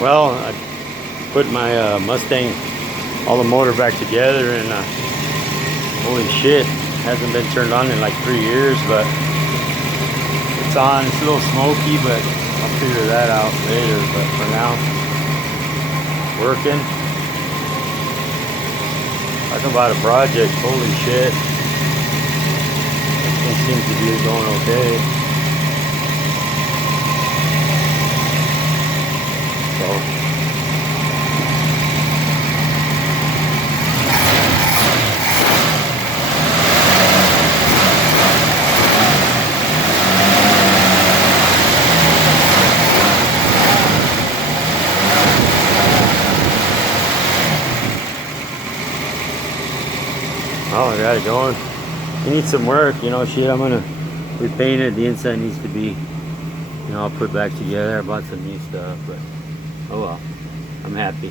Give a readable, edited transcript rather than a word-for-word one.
Well, I put my Mustang, all the motor back together, and holy shit, hasn't been turned on in like 3 years, but it's on. It's a little smoky, but I'll figure that out later. But for now, working. Talking about a project, holy shit. Everything seems to be going okay. So oh, I got it going. It needs some work, you know, shit. I'm gonna repaint it. The inside needs to be, you know, I'll put back together. I bought some new stuff, but oh well. I'm happy.